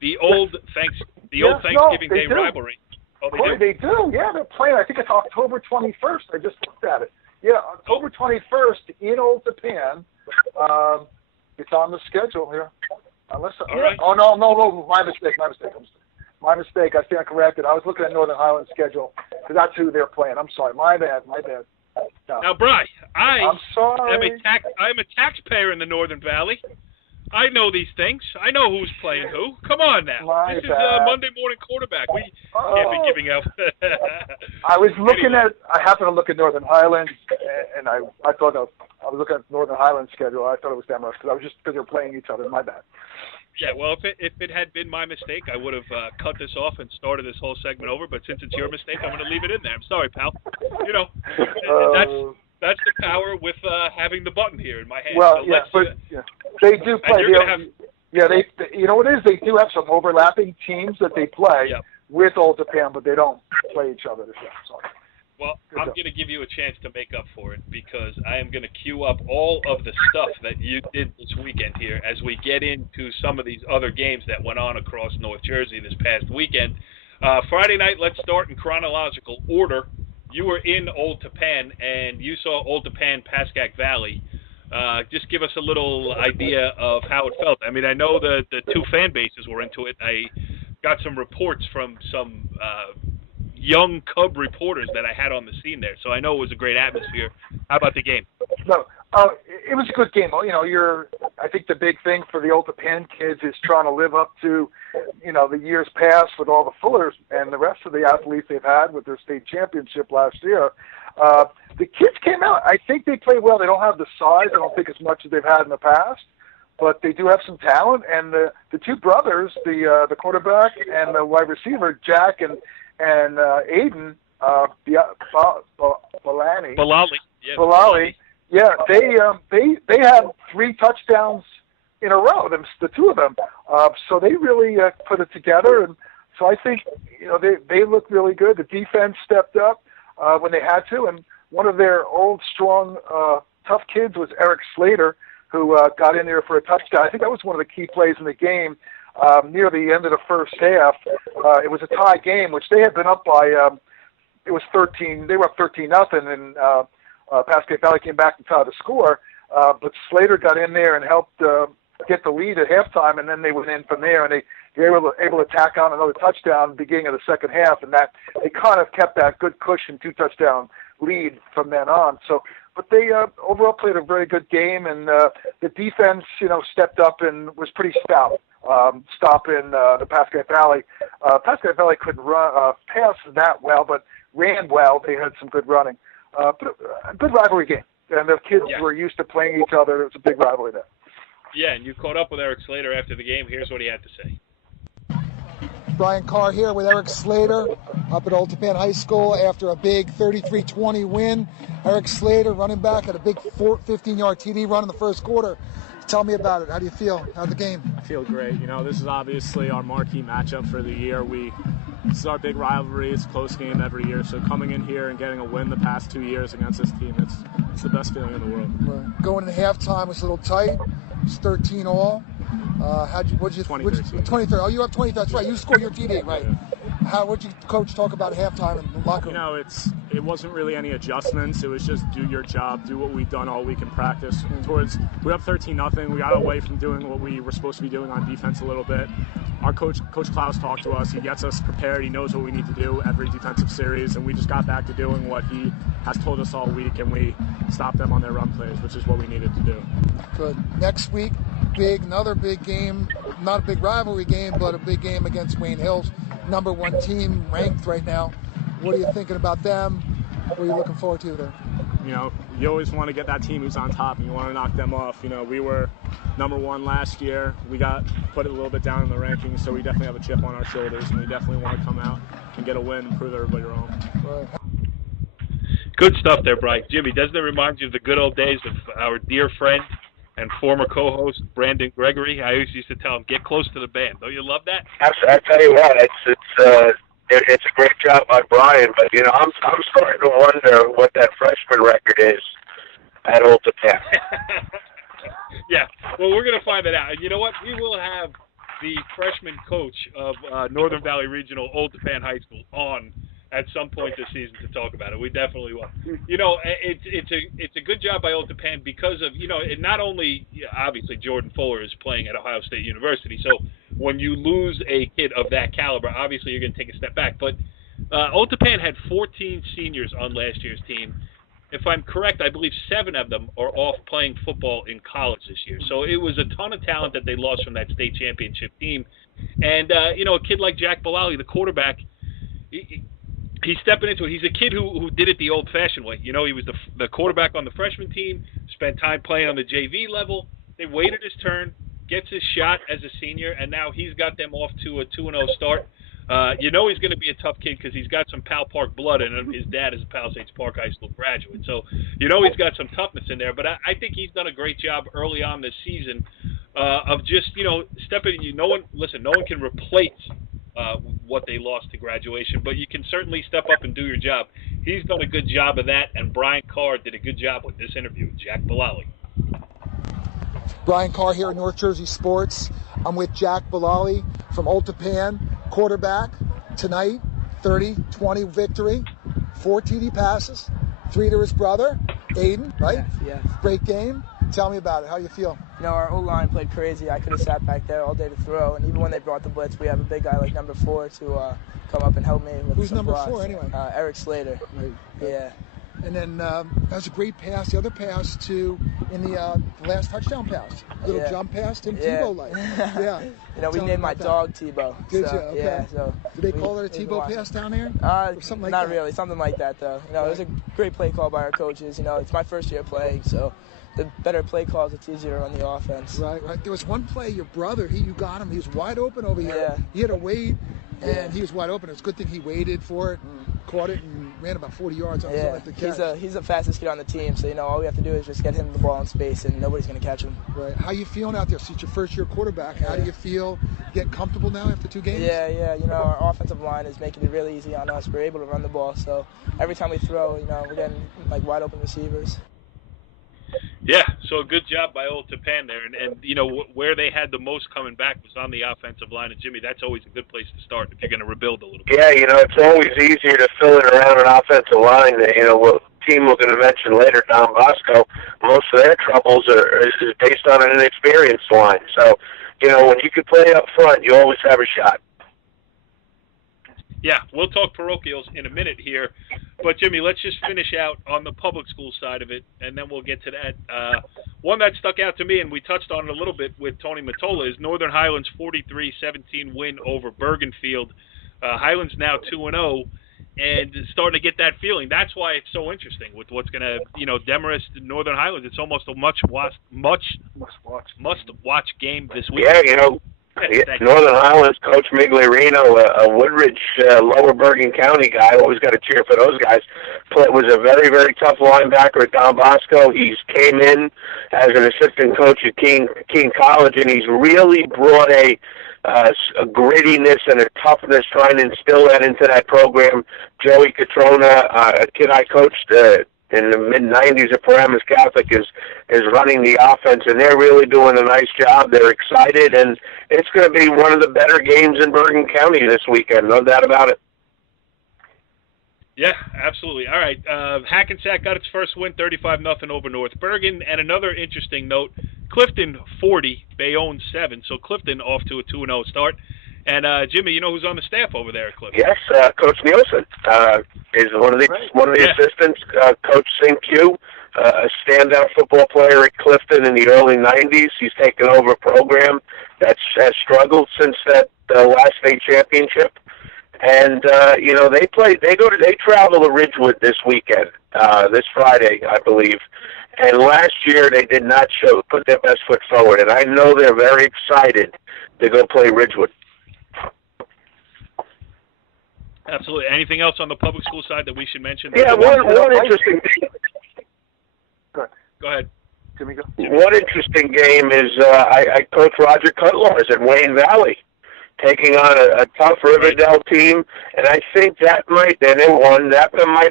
The old Thanksgiving Day rivalry. Oh, They do. Yeah, they're playing. I think it's October 21st. I just looked at it. Yeah, October 21st in Old Tappan. It's on the schedule here. Unless, right. Oh, no, my mistake. My mistake. I stand corrected. I was looking at Northern Highland schedule because that's who they're playing. I'm sorry. My bad. No. Now, Bri, I'm sorry. I'm a taxpayer in the Northern Valley. I know these things. I know who's playing who. Come on now. This is Monday Morning Quarterback. We can't be giving out. I was looking I happened to look at Northern Highlands, and I thought I was looking at Northern Highlands schedule. I thought it was Demarest because they're playing each other. My bad. Yeah, well, if it had been my mistake, I would have cut this off and started this whole segment over. But since it's your mistake, I'm going to leave it in there. I'm sorry, pal. That's the power with having the button here in my hand. Well, so they do play. They you know what it is? They do have some overlapping teams that they play with Old Tappan, but they don't play each other this year. Sorry. Well, I'm going to give you a chance to make up for it because I am going to queue up all of the stuff that you did this weekend here as we get into some of these other games that went on across North Jersey this past weekend. Friday night, let's start in chronological order. You were in Old Tappan, and you saw Old Tappan, Pascack Valley. Just give us a little idea of how it felt. I mean, I know the 2 fan bases were into it. I got some reports from some young Cub reporters that I had on the scene there, so I know it was a great atmosphere. How about the game? No, it was a good game. I think the big thing for the Old Tappan kids is trying to live up to, the years past with all the Fullers and the rest of the athletes they've had with their state championship last year. The kids came out. I think they played well. They don't have the size. I don't think as much as they've had in the past, but they do have some talent. And the 2 brothers, the quarterback and the wide receiver, Jack and Aiden Balali. Yeah, they had 3 touchdowns in a row. The 2 of them. So they really put it together, and so I think they look really good. The defense stepped up when they had to, and one of their old, strong, tough kids was Eric Slater, who got in there for a touchdown. I think that was one of the key plays in the game. Near the end of the first half, it was a tie game, which they had been up by. It was 13. They were up 13-0, and Pascack Valley came back and tied the score. But Slater got in there and helped get the lead at halftime, and then they went in from there, and they were able to tack on another touchdown at the beginning of the second half, and that they kind of kept that good cushion 2-touchdown lead from then on. So, but they overall played a very good game, and the defense, stepped up and was pretty stout. Stopping the Pascack Valley. Pascack Valley couldn't pass that well, but ran well. They had some good running. But a good rivalry game. And the kids were used to playing each other. It was a big rivalry there. Yeah, and you caught up with Eric Slater after the game. Here's what he had to say. Brian Carr here with Eric Slater up at Old Tappan High School after a big 33-20 win. Eric Slater, running back, had a big 15-yard TD run in the first quarter. Tell me about it. How do you feel? How'd the game? I feel great. This is obviously our marquee matchup for the year. This is our big rivalry. It's a close game every year. So coming in here and getting a win the past 2 years against this team, it's the best feeling in the world. Right. Going into halftime was a little tight. It's 13 all. What'd you 23? Oh, you have 20. That's right. You scored your TD, right? Yeah. What'd you coach talk about at halftime in the locker room? It wasn't really any adjustments. It was just do your job, do what we've done all week in practice. We're up 13-0. We got away from doing what we were supposed to be doing on defense a little bit. Our Coach Klaus talked to us. He gets us prepared. He knows what we need to do every defensive series, and we just got back to doing what he has told us all week, and we stopped them on their run plays, which is what we needed to do. Good. Next week, another big game, not a big rivalry game, but a big game against Wayne Hills, #1 team ranked right now. What are you thinking about them? What are you looking forward to there? You always want to get that team who's on top, and you want to knock them off. We were #1 last year. We got put a little bit down in the rankings, so we definitely have a chip on our shoulders, and we definitely want to come out and get a win and prove everybody wrong. Right. Good stuff there, Brian. Jimmy, doesn't it remind you of the good old days of our dear friend and former co-host Brandon Gregory? I always used to tell him, get close to the band. Don't you love that? I tell you what, it's a great job by Brian, but I'm starting to wonder what that freshman record is at Old Tappan. Yeah, well, we're going to find that out. And you know what? We will have the freshman coach of Northern Valley Regional Old Tappan High School on at some point this season to talk about it. We definitely will. It's a good job by Old Tappan because of, it not only, obviously, Jordan Fuller is playing at Ohio State University, so when you lose a kid of that caliber, obviously you're going to take a step back. But Old Tappan had 14 seniors on last year's team. If I'm correct, I believe 7 of them are off playing football in college this year. So it was a ton of talent that they lost from that state championship team. And, a kid like Jack Bilali, the quarterback, he's stepping into it. He's a kid who did it the old-fashioned way. He was the quarterback on the freshman team, spent time playing on the JV level. They waited his turn, gets his shot as a senior, and now he's got them off to a 2-0 start. He's going to be a tough kid because he's got some Pal Park blood in him. His dad is a Palisades Park High School graduate. So, he's got some toughness in there. But I think he's done a great job early on this season of just, stepping – no one can replace what they lost to graduation, but you can certainly step up and do your job. He's done a good job of that, and Brian Carr did a good job with this interview with Jack Bilali. Brian Carr here at North Jersey Sports. I'm with Jack Bilali from Old Tappan, quarterback. Tonight, 30-20 victory, 4 TD passes, 3 to his brother, Aiden, right? Yes. Great game. Tell me about it. How you feel? Our O-line played crazy. I could have sat back there all day to throw, and even when they brought the blitz, we have a big guy like number 4 to come up and help me with Who's some number blocks. 4 anyway? Eric Slater. Right. Yeah. And then that was a great pass. The other pass in the last touchdown pass. Little jump pass, Tim Tebow-like. Yeah. We named my dog Tebow. Did you? Okay. Yeah. So did they call it a Tebow pass down there? Or something like not that? really. Something like that, though. It was a great play call by our coaches. It's my first year playing, so the better play calls, it's easier on the offense. Right. There was one play, your brother, you got him. He was wide open over here. Yeah. He had to wait, and he was wide open. It was a good thing he waited for it, caught it, and ran about 40 yards on the catch. He's the fastest kid on the team, so all we have to do is just get him the ball in space, and nobody's going to catch him. Right. How you feeling out there? So it's your first year quarterback. How do you feel? Getting comfortable now after 2 games? Yeah. Our offensive line is making it really easy on us. We're able to run the ball, so every time we throw, we're getting wide open receivers. Yeah, so a good job by Old Tappan there. And where they had the most coming back was on the offensive line. And, Jimmy, that's always a good place to start if you're going to rebuild a little bit. Yeah, it's always easier to fill it around an offensive line. What team we're going to mention later, Don Bosco, most of their troubles is based on an inexperienced line. So, when you can play up front, you always have a shot. Yeah, we'll talk parochials in a minute here. But, Jimmy, let's just finish out on the public school side of it, and then we'll get to that. One that stuck out to me, and we touched on it a little bit with Tony Mottola, is Northern Highlands' 43-17 win over Bergenfield. Highlands now 2-0, and starting to get that feeling. That's why it's so interesting with what's going to, Demarest, Northern Highlands. It's almost a must-watch game this week. Yeah, Northern Highlands coach Migliorino, a Woodridge, Lower Bergen County guy. Always got to cheer for those guys. Was a very, very tough linebacker at Don Bosco. He's came in as an assistant coach at Keene College, and he's really brought a grittiness and a toughness, trying to instill that into that program. Joey Catrona, a kid I coached in the mid-'90s at Paramus Catholic, is running the offense, and they're really doing a nice job. They're excited, and it's going to be one of the better games in Bergen County this weekend, no doubt about it. Yeah, absolutely. All right, Hackensack got its first win, 35-0 over North Bergen. And another interesting note, Clifton 40, Bayonne 7. So Clifton off to a 2-0 start. And Jimmy, who's on the staff over there at Clifton? Yes, Coach Nielsen is one of the assistants. Coach St. Q, a standout football player at Clifton in the early '90s. He's taken over a program that has struggled since that last state championship. And they travel to Ridgewood this weekend, this Friday, I believe. And last year they did not put their best foot forward, and I know they're very excited to go play Ridgewood. Absolutely. Anything else on the public school side that we should mention? Yeah, one interesting. Go ahead. Can we go? One interesting game is I coach Roger Cutlars at Wayne Valley. taking on a tough Riverdale team, and I think that might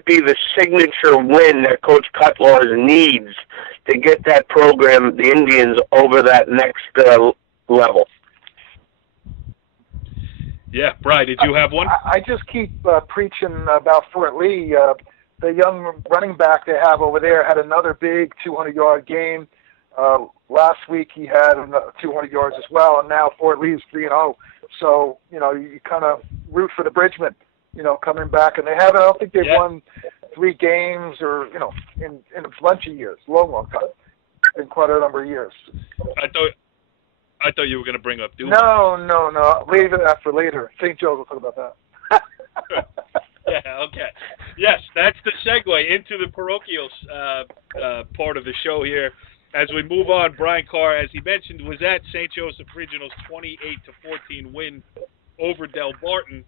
be the signature win that Coach Cutler needs to get that program, the Indians, over that next level. Yeah, Brian, did you have one? I just keep preaching about Fort Lee. The young running back they have over there had another big 200-yard game. Last week he had 200 yards as well, and now Fort Lee's 3-0. So, you kind of root for the Bridgemen, coming back. And I don't think they've won 3 games or, in a bunch of years, long time. It's been quite a number of years. I thought you were going to bring up Doom. No. Leave that for later. St. Joe's will talk about that. Yeah, okay. Yes, that's the segue into the parochial part of the show here. As we move on, Brian Carr, as he mentioned, was at St. Joseph Regional's 28-14 win over Del Barton.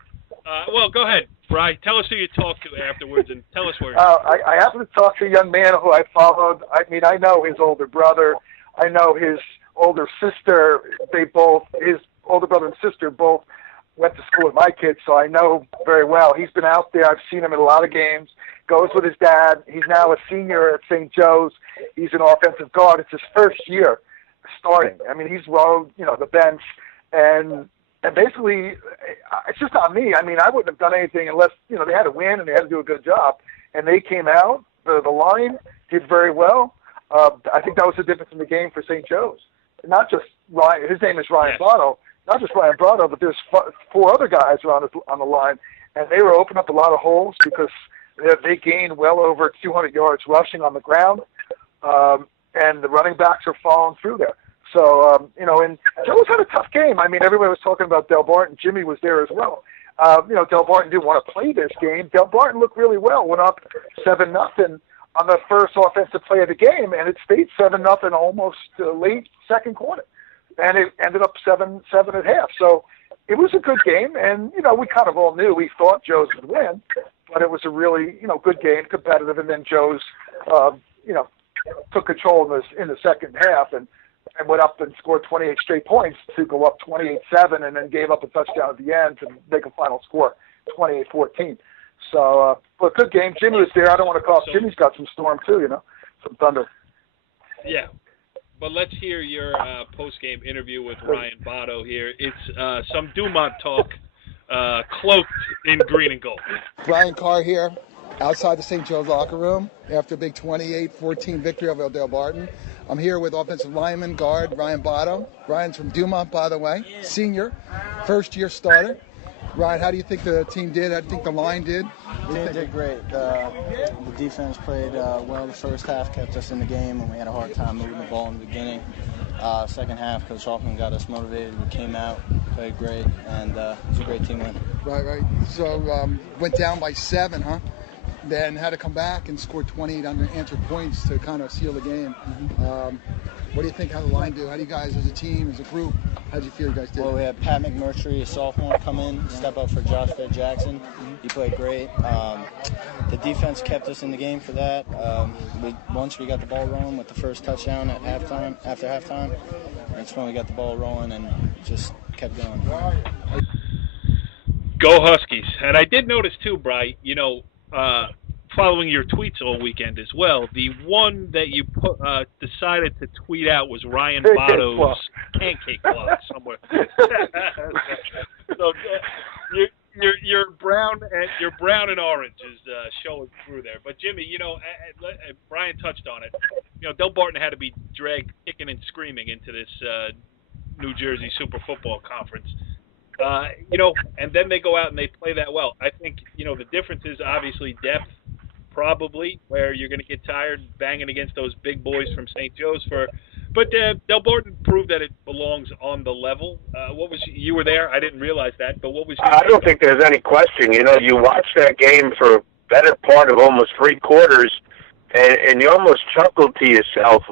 Well, go ahead, Brian. Tell us who you talked to afterwards, and tell us where. I happened to talk to a young man who I followed. I know his older brother. I know his older sister. His older brother and sister both went to school with my kids, so I know very well. He's been out there. I've seen him in a lot of games. Goes with his dad. He's now a senior at St. Joe's. He's an offensive guard. It's his first year starting. I mean, he's rode, the bench, and basically, it's just not me. I mean, I wouldn't have done anything unless, they had to win and they had to do a good job. And they came out. The line did very well. I think that was the difference in the game for St. Joe's. Not just Ryan. His name is Ryan Brotto. Not just Ryan Brotto, but there's 4 other guys on the line, and they were opening up a lot of holes because they gained well over 200 yards rushing on the ground, and the running backs are following through there. So, and Joe's had a tough game. I mean, everybody was talking about Del Barton. Jimmy was there as well. Del Barton didn't want to play this game. Del Barton looked really well, went up 7-0 on the first offensive play of the game, and it stayed 7-0 almost late second quarter. And it ended up 7-7 at half. So it was a good game, and, we kind of all knew. We thought Joe's would win, but it was a really, good game, competitive, and then Joe's, took control in the second half and went up and scored 28 straight points to go up 28-7 and then gave up a touchdown at the end to make a final score, 28-14. So, but good game. Jimmy was there. I don't want to call Jimmy's got some storm too, some thunder. Yeah. But let's hear your post-game interview with Ryan Brotto here. It's some Dumont talk cloaked in green and gold. Brian Carr here, outside the St. Joe's locker room after a big 28-14 victory over Del Barton. I'm here with offensive lineman guard Ryan Brotto. Ryan's from Dumont, by the way, senior, first-year starter. Ryan, how do you think the team did? How do you think the line did? The team did great. The defense played well the first half, kept us in the game, and we had a hard time moving the ball in the beginning. Second half, Coach Hoffman got us motivated. We came out, played great, and it was a great team win. Right. So went down by 7, huh? Then had to come back and score 28 unanswered points to kind of seal the game. Mm-hmm. What do you think? How the line do? How do you guys, as a team, as a group, how do you feel you guys did? Well, we had Pat McMurtry, a sophomore, come in, step up for Josh Fed Jackson. He played great. The defense kept us in the game for that. Once we got the ball rolling with the first touchdown at halftime, after halftime, that's when we got the ball rolling and just kept going. Go Huskies. And I did notice too, Bri, following your tweets all weekend as well, the one that you decided to tweet out was Ryan Brotto's pancake club somewhere. So your brown and orange is showing through there. But Jimmy, Brian touched on it. Del Barton had to be dragged kicking and screaming into this New Jersey Super Football Conference. And then they go out and they play that well. I think, the difference is obviously depth, probably, where you're going to get tired banging against those big boys from St. Joe's but Del Barton proved that it belongs on the level. You were there, I didn't realize that, but what was your I don't think there's any question. You watch that game for a better part of almost 3 quarters, and you almost chuckled to yourself,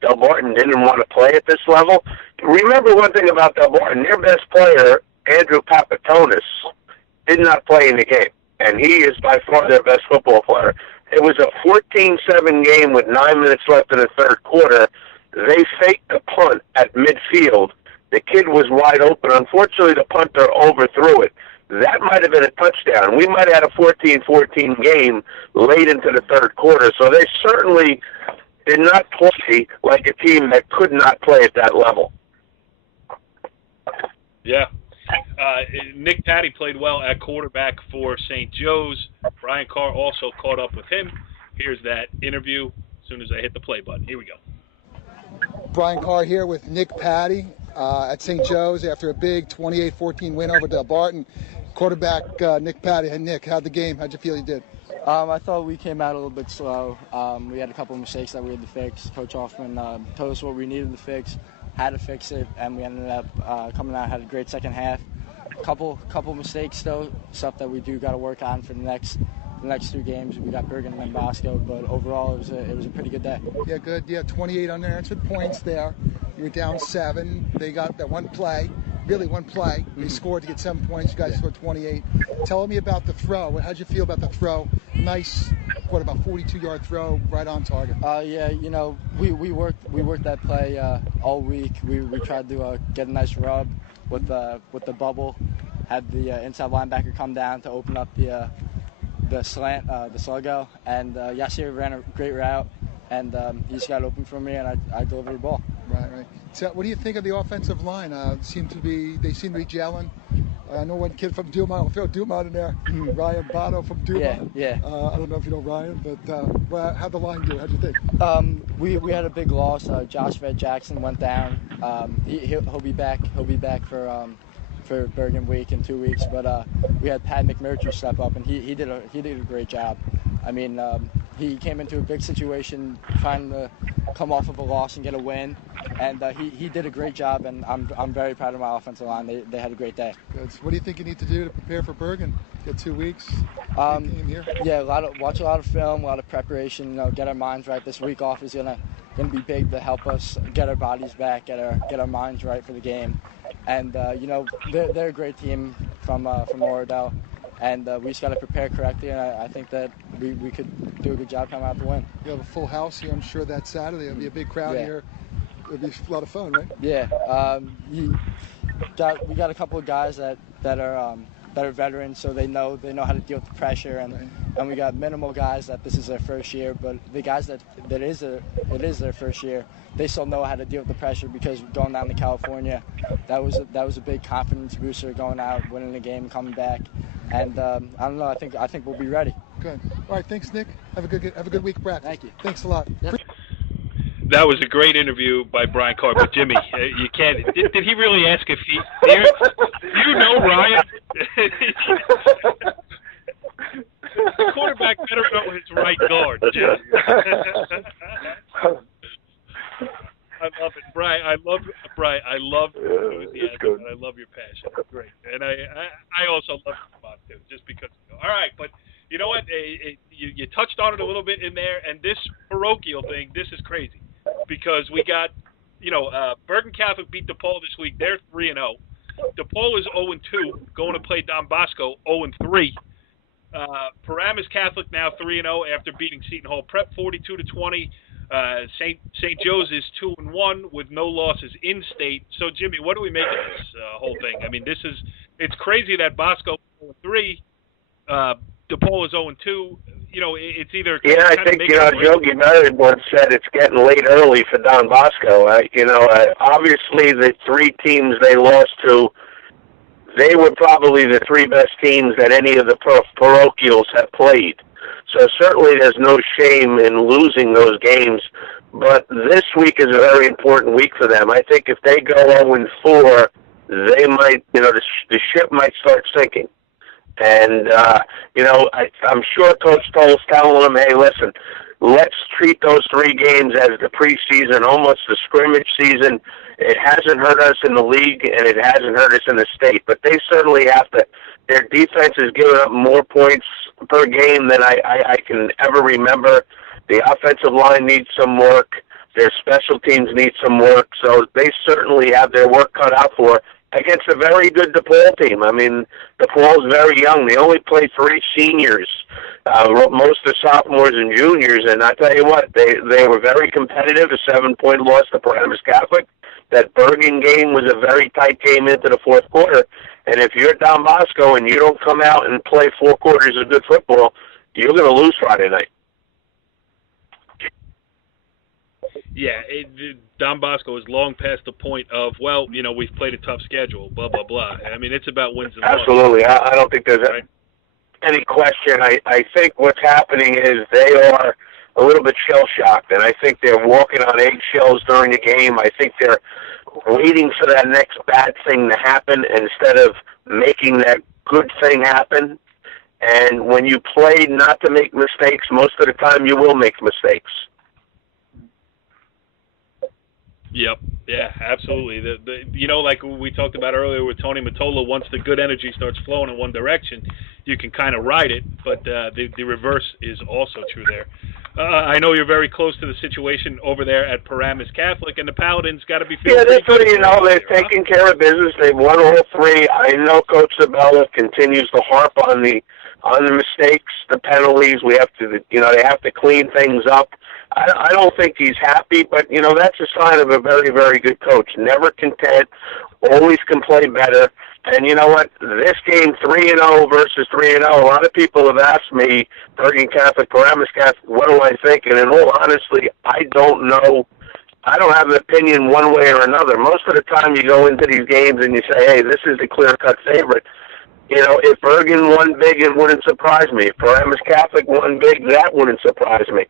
Del Barton didn't want to play at this level. Remember one thing about Del Barton, their best player, Andrew Papatonis, did not play in the game, and he is by far their best football player. It was a 14-7 game with 9 minutes left in the third quarter. They faked a punt at midfield. The kid was wide open. Unfortunately, the punter overthrew it. That might have been a touchdown. We might have had a 14-14 game late into the third quarter. So they certainly did not play like a team that could not play at that level. Yeah. Nick Patty played well at quarterback for St. Joe's. Brian Carr also caught up with him. Here's that interview as soon as I hit the play button. Here we go. Brian Carr here with Nick Patty at St. Joe's after a big 28-14 win over Del Barton. Quarterback Nick Patty. Hey, Nick, how'd the game? How'd you feel you did? I thought we came out a little bit slow. We had a couple of mistakes that we had to fix. Coach Hoffman told us what we needed to fix, how to fix it, and we ended up coming out, had a great second half. Couple mistakes though, stuff that we do got to work on for the next 2 games. We got Bergen and then Bosco, but overall it was a pretty good day. Yeah, good. Yeah, 28 unanswered points there. You were down 7. They got that one play. They scored to get 7 points. You guys scored 28. Tell me about the throw. How'd you feel about the throw? Nice, about 42-yard throw, right on target. Yeah, we worked that play all week. We tried to get a nice rub with the bubble. Had the inside linebacker come down to open up the slant, the sluggo, and Yasir ran a great route, and he just got open for me, and I delivered the ball. Right. So, what do you think of the offensive line? They seem to be gelling. I know one kid from Dumont. I'll throw Dumont in there. Ryan Bono from Dumont. Yeah. I don't know if you know Ryan, but how'd the line do? How'd you think? We had a big loss. Josh Jackson went down. He'll be back. He'll be back for Bergen week in 2 weeks. But we had Pat McMurtry step up, and he did a great job. I mean, he came into a big situation trying to come off of a loss and get a win, and he did a great job, and I'm very proud of my offensive line. They had a great day. Good. So what do you think you need to do to prepare for Bergen? Get 2 weeks. Game here. Yeah, watch a lot of film, a lot of preparation. Get our minds right. This week off is gonna be big to help us get our bodies back, get our minds right for the game. And they're a great team from Oradell. And we just got to prepare correctly, and I think that we could do a good job coming out to win. You have a full house here, I'm sure, that Saturday. There'll be a big crowd here. It'll be a lot of fun, right? Yeah. We got a couple of guys that are veterans, so they know how to deal with the pressure, and we got minimal guys that this is their first year, but the guys that it is their first year, they still know how to deal with the pressure, because going down to California, that was a big confidence booster, going out, winning the game, coming back. And I don't know. I think we'll be ready. Good. All right. Thanks, Nick. Have a good week of practice. Thank you. Thanks a lot. Yep. That was a great interview by Brian Carr. But Jimmy, you can't. Did he really ask if he? Do you know Ryan? The quarterback better know his right guard, Jimmy. I love it, Brian. I love enthusiasm, and I love your passion. It's great, and I also love your spot too, just because. All right, but you know what? You touched on it a little bit in there, and this parochial thing, this is crazy, because we got, Bergen Catholic beat DePaul this week. They're 3-0. DePaul is 0-2, going to play Don Bosco 0-3. Paramus Catholic now 3-0 after beating Seton Hall Prep 42-20. St. Joe's is 2-1 with no losses in state. So Jimmy, what do we make of this whole thing? I mean, it's crazy that Bosco 0-3, DePaul is 0-2. It's either I think Joe United once said it's getting late early for Don Bosco. Obviously the 3 teams they lost to, they were probably the 3 best teams that any of the parochials have played. So certainly there's no shame in losing those games, but this week is a very important week for them. I think if they go 0-4, they might, the ship might start sinking. And, I'm sure Coach Toll's telling them, hey, listen, let's treat those 3 games as the preseason, almost the scrimmage season. It hasn't hurt us in the league, and it hasn't hurt us in the state, but they certainly have to. Their defense is giving up more points per game than I can ever remember. The offensive line needs some work. Their special teams need some work. So they certainly have their work cut out for against a very good DePaul team. I mean, DePaul is very young. They only play 3 seniors. Most are sophomores and juniors. And I tell you what, they were very competitive, a 7-point loss to Paramus Catholic. that Bergen game was a very tight game into the fourth quarter. And if you're Don Bosco and you don't come out and play 4 quarters of good football, you're going to lose Friday night. Yeah, Don Bosco is long past the point of, well, we've played a tough schedule, blah, blah, blah. I mean, it's about wins and losses. Absolutely. I don't think there's any question. I think what's happening is they are a little bit shell-shocked, and I think they're walking on eggshells during the game. I think they're waiting for that next bad thing to happen instead of making that good thing happen. And when you play not to make mistakes, most of the time you will make mistakes. Yep. Yeah, absolutely. Like we talked about earlier with Tony Mottola, once the good energy starts flowing in one direction, you can kind of ride it, but the reverse is also true there. I know you're very close to the situation over there at Paramus Catholic, and the Paladins got to be feeling they're pretty good. they're taking care of business. They've won all 3. I know Coach Sabella continues to harp on the mistakes, the penalties. We have to, they have to clean things up. I don't think he's happy, but, that's a sign of a very, very good coach. Never content, always can play better. And you know what? This game, 3-0 versus 3-0, a lot of people have asked me, Bergen Catholic, Paramus Catholic, what do I think? And in all honesty, I don't know. I don't have an opinion one way or another. Most of the time you go into these games and you say, hey, this is the clear-cut favorite. If Bergen won big, it wouldn't surprise me. If Paramus Catholic won big, that wouldn't surprise me.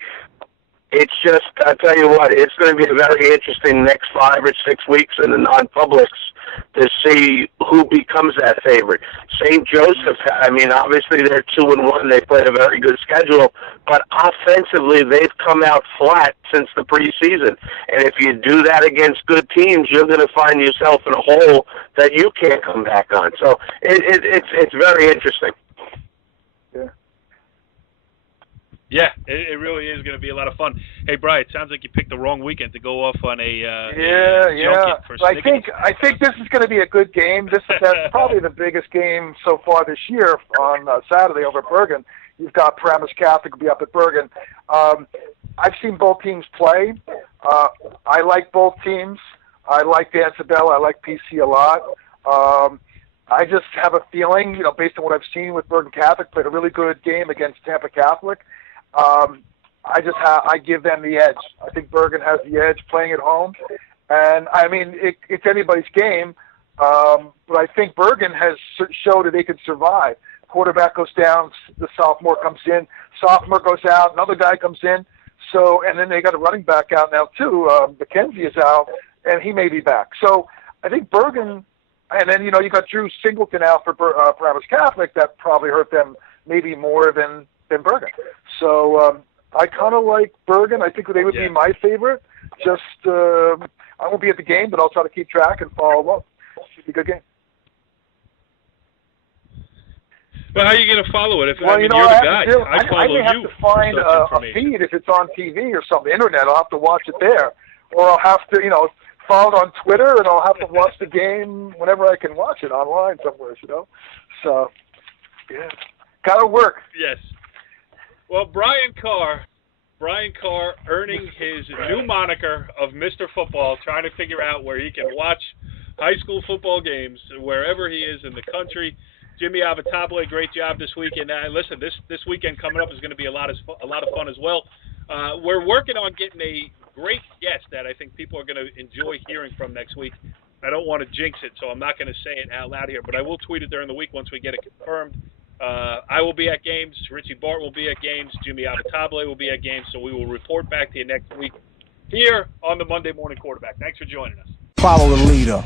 It's just, I tell you what, it's going to be a very interesting next 5 or 6 weeks in the non-publics to see who becomes that favorite. St. Joseph, obviously they're 2-1. They played a very good schedule, but offensively they've come out flat since the preseason. And if you do that against good teams, you're going to find yourself in a hole that you can't come back on. So it's very interesting. Yeah, it really is going to be a lot of fun. Hey, Brian, it sounds like you picked the wrong weekend to go off on a junket for I think this is going to be a good game. That's probably the biggest game so far this year on Saturday over at Bergen. You've got Paramus Catholic will be up at Bergen. I've seen both teams play. I like both teams. I like Dan Sabella. I like PC a lot. I just have a feeling, based on what I've seen with Bergen Catholic, played a really good game against Tampa Catholic. I give them the edge. I think Bergen has the edge playing at home, and it's anybody's game. But I think Bergen has showed that they can survive. Quarterback goes down, the sophomore comes in, sophomore goes out, another guy comes in. So, and then they got a running back out now too. McKenzie is out, and he may be back. So I think Bergen, and then you got Drew Singleton out for Paramus Catholic. That probably hurt them maybe more than Bergen. So I kind of like Bergen. I think they would be my favorite. Just I won't be at the game, but I'll try to keep track and follow along. Should be a good game. Well, how are you going to follow it? You're the guy. I may have to find a feed if it's on TV or something, internet. I'll have to watch it there, or I'll have to, follow it on Twitter, and I'll have to watch the game whenever I can watch it online somewhere. So yeah, gotta work. Yes. Well, Brian Carr earning his new moniker of Mr. Football, trying to figure out where he can watch high school football games wherever he is in the country. Jimmy Avatable, great job this weekend. Listen, this weekend coming up is going to be a lot of fun as well. We're working on getting a great guest that I think people are going to enjoy hearing from next week. I don't want to jinx it, so I'm not going to say it out loud here, but I will tweet it during the week once we get it confirmed. I will be at games. Richie Bart will be at games. Jimmy Avatable will be at games. So we will report back to you next week here on the Monday Morning Quarterback. Thanks for joining us. Follow the leader.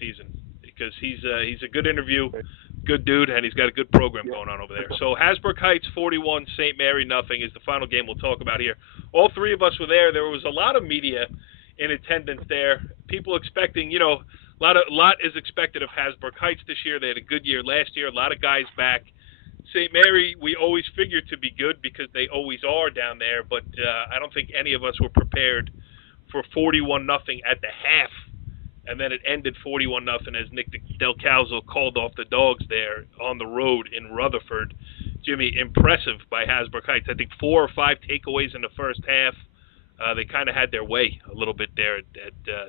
Season, because he's a good interview, good dude, and he's got a good program going on over there. So Hasbrook Heights 41, St. Mary nothing is the final game we'll talk about here. All three of us were there. There was a lot of media in attendance there. People expecting, a lot is expected of Hasbrook Heights this year. They had a good year last year. A lot of guys back. St. Mary, we always figured to be good because they always are down there, but I don't think any of us were prepared for 41-0 at the half. And then it ended 41-0 as Nick Del Calzo called off the Dogs there on the road in Rutherford. Jimmy, impressive by Hasbrook Heights. I think 4 or 5 takeaways in the first half. They kind of had their way a little bit there at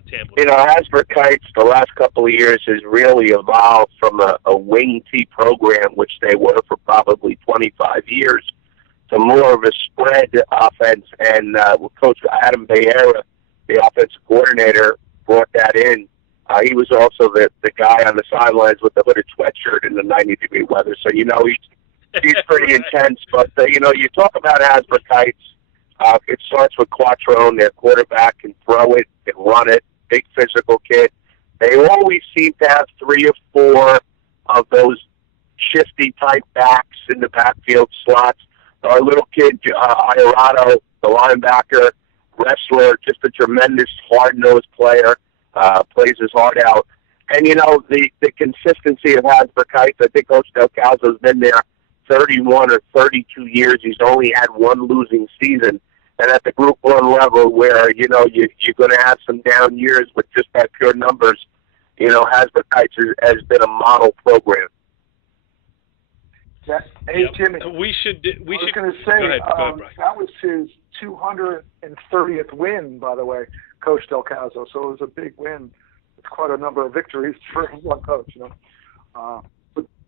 Tampa. You know, Hasbrook Heights the last couple of years has really evolved from a wing T program, which they were for probably 25 years, to more of a spread offense. And Coach Adam Bayera, the offensive coordinator, brought that in. He was also the guy on the sidelines with the hooded sweatshirt in the 90-degree weather. So, you know, he's pretty intense. But, you know, you talk about Hasbrook Heights. It starts with Quattrone. Their quarterback can throw it, can run it, big physical kid. They always seem to have 3 or 4 of those shifty-type backs in the backfield slots. Our little kid, Iorato, the linebacker, wrestler, just a tremendous hard-nosed player, plays his heart out. And, you know, the consistency of Hasbrook Heights, I think Coach Del Calzo's been there 31 or 32 years. He's only had 1 losing season. And at the Group 1 level where, you know, you're going to have some down years with just that pure numbers, you know, Hasbrook Heights has been a model program. Hey, Jimmy. We should. I was going to say, that was his 230th win, by the way, Coach Del Calzo. So it was a big win. It's quite a number of victories for one coach, you know.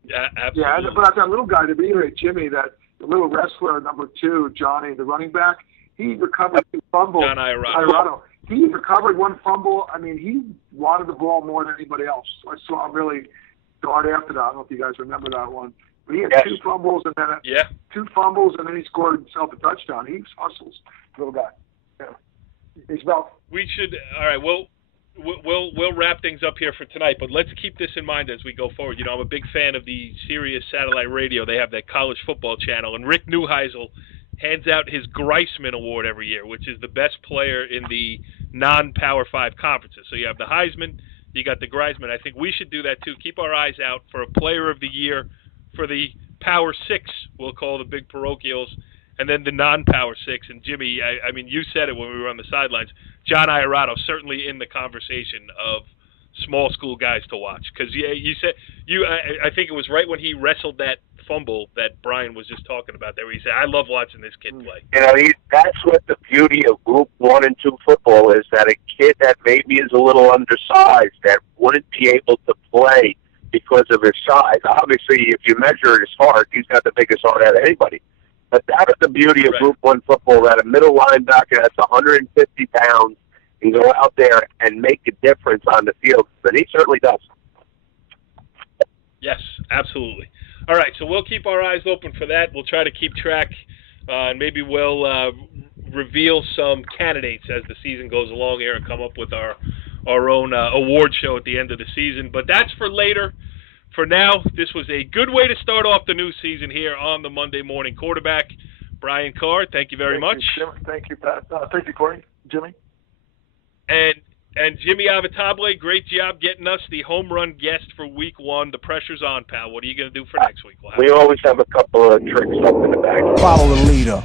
Yeah, absolutely. Yeah, but that little guy, to reiterate, Jimmy, that the little wrestler, number 2, Johnny, the running back, he recovered 2 fumbles. John Iorato. He recovered 1 fumble. I mean, he wanted the ball more than anybody else. I saw him really guard after that. I don't know if you guys remember that one. But he had 2 fumbles and then 2 fumbles, and then he scored himself a touchdown. He hustles, little guy. Yeah. He's about. We should. All right. We'll wrap things up here for tonight, but let's keep this in mind as we go forward. You know, I'm a big fan of the Sirius satellite radio. They have that college football channel, and Rick Neuheisel hands out his Greisman Award every year, which is the best player in the non-Power 5 conferences. So you have the Heisman, you got the Greisman. I think we should do that too. Keep our eyes out for a player of the year for the Power 6, we'll call the big parochials, and then the non-Power 6. And Jimmy, I mean, you said it when we were on the sidelines. John Iorato certainly in the conversation of small school guys to watch, because you said I think it was right when he wrestled that fumble that Brian was just talking about there, where he said, "I love watching this kid play." You know, that's what the beauty of Group 1 and 2 football is, that a kid that maybe is a little undersized, that wouldn't be able to play because of his size. Obviously, if you measure his heart, he's got the biggest heart out of anybody. But that's the beauty of Group 1 football, that a middle linebacker that's 150 pounds can go out there and make a difference on the field. And he certainly does. Yes, absolutely. All right, so we'll keep our eyes open for that. We'll try to keep track, and maybe we'll reveal some candidates as the season goes along here and come up with our own award show at the end of the season. But that's for later. For now, this was a good way to start off the new season here on the Monday Morning Quarterback. Brian Carr, thank you very much. Thank you, Pat. Thank you, Corey. Jimmy. And Jimmy Avatable, great job getting us the home run guest for Week 1. The pressure's on, pal. What are you going to do for next week? We always have a couple of tricks up in the bag. Follow the leader.